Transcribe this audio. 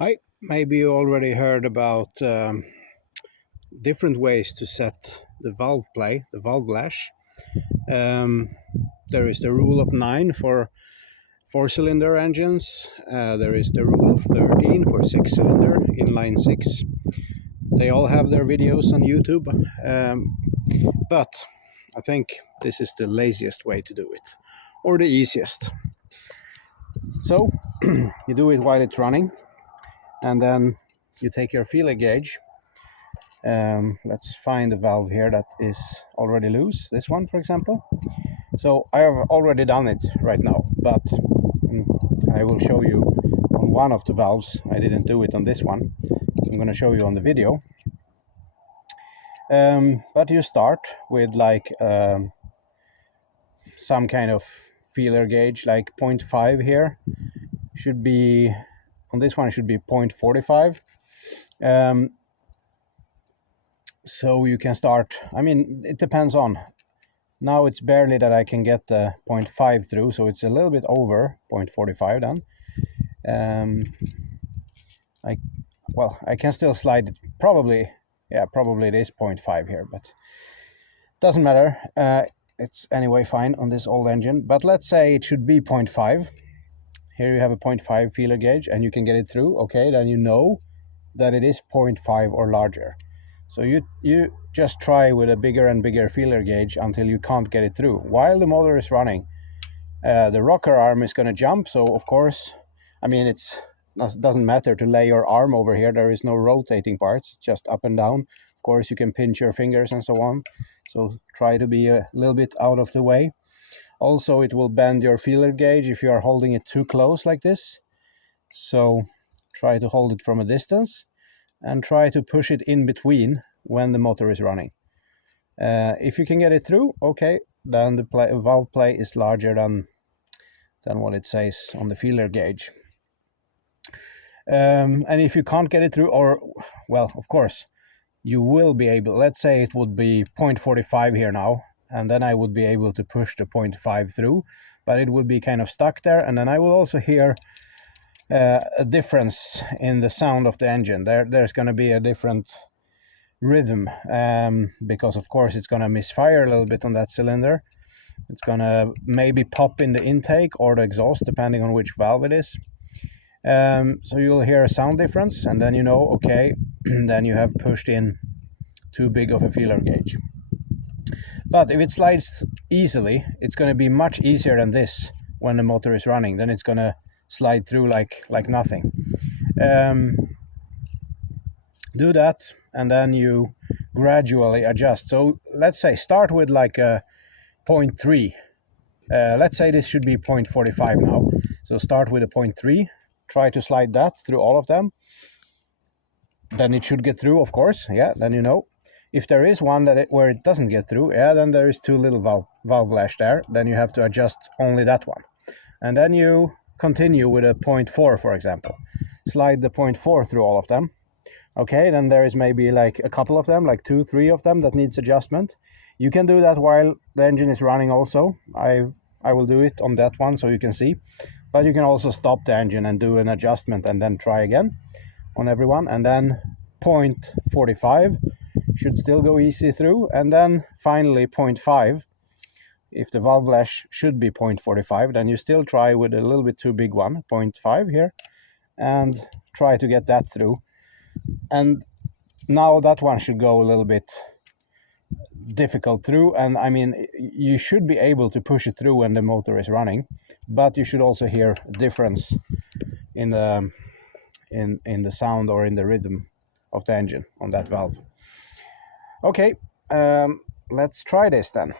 Hi, maybe you already heard about different ways to set the valve play, the valve lash. Um, there is the rule of 9 for 4-cylinder engines. There is the rule of 13 for 6-cylinder inline 6. They all have their videos on YouTube, but I think this is the laziest way to do it, or the easiest. So you do it while it's running, and then you take your feeler gauge. Let's find a valve here that is already loose, this one for example. So I have already done it right now, but I will show you on one of the valves. I didn't do it on this one. I'm going to show you on the video. But you start with like some kind of feeler gauge, like 0.5 here. Should be, on this one it should be 0.45. So you can start, I mean, it depends on. Now it's barely that I can get the 0.5 through, so it's a little bit over 0.45 then. I can still slide it, probably it is 0.5 here, but doesn't matter. It's anyway fine on this old engine, but let's say it should be 0.5. Here you have a 0.5 feeler gauge and you can get it through. Okay, then you know that it is 0.5 or larger. So you just try with a bigger and bigger feeler gauge until you can't get it through. While the motor is running, the rocker arm is going to jump. So of course, I mean, it doesn't matter to lay your arm over here. There is no rotating parts, just up and down. Of course, you can pinch your fingers and so on. So try to be a little bit out of the way. Also, it will bend your feeler gauge if you are holding it too close like this. So try to hold it from a distance and try to push it in between when the motor is running. If you can get it through, okay, then the valve play is larger than what it says on the feeler gauge. And if you can't get it through, or, well, of course, you will be able, let's say it would be 0.45 here now, and then I would be able to push the 0.5 through, but it would be kind of stuck there, and then I will also hear a difference in the sound of the engine. There's going to be a different rhythm, because of course it's going to misfire a little bit on that cylinder. It's going to maybe pop in the intake or the exhaust, depending on which valve it is. So you'll hear a sound difference, and then you know, okay, then you have pushed in too big of a feeler gauge. But if it slides easily, it's going to be much easier than this when the motor is running. Then it's going to slide through like nothing. Do that, and then you gradually adjust. So let's say start with like a 0.3. Let's say this should be 0.45 now. So start with a 0.3. Try to slide that through all of them. Then it should get through, of course. Yeah, then you know. If there is one where it doesn't get through, yeah, then there is too little valve lash there. Then you have to adjust only that one. And then you continue with a 0.4, for example. Slide the 0.4 through all of them. Okay, then there is maybe like a couple of them, like 2-3 of them that needs adjustment. You can do that while the engine is running also. I will do it on that one so you can see. But you can also stop the engine and do an adjustment and then try again on everyone. And then 0.45 should still go easy through. And then finally 0.5. If the valve lash should be 0.45, then you still try with a little bit too big one, 0.5 here, and try to get that through. And now that one should go a little bit difficult through, and I mean, you should be able to push it through when the motor is running, but you should also hear a difference in the in the sound or in the rhythm of the engine on that valve. Okay, let's try this then.